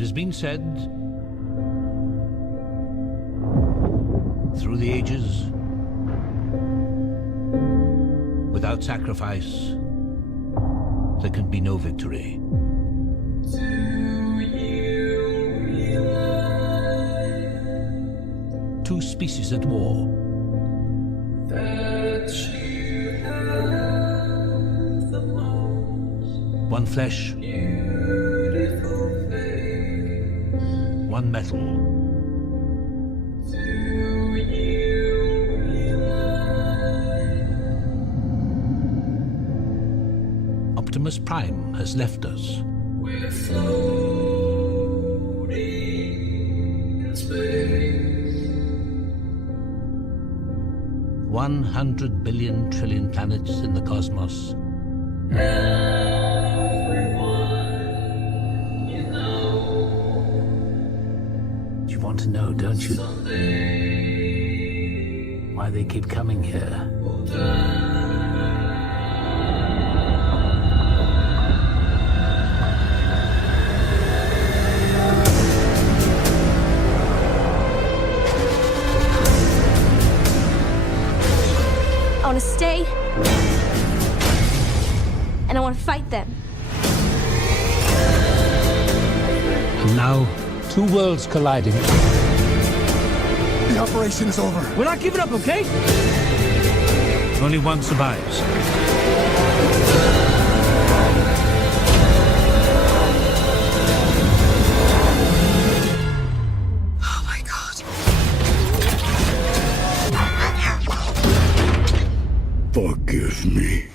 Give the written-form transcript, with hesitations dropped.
It has been said through the ages, without sacrifice, there can be no victory. Two species at war. One flesh, one metal. Optimus Prime has left us. We're floating in space. 100 billion trillion planets in the cosmos. Everyone, you know, You want to know, don't you? someday Why they keep coming here? we'll die. I want to stay, and I want to fight them. And now, two worlds colliding. The operation is over. We're not giving up, okay? Only one survives. Oh my God. Forgive me.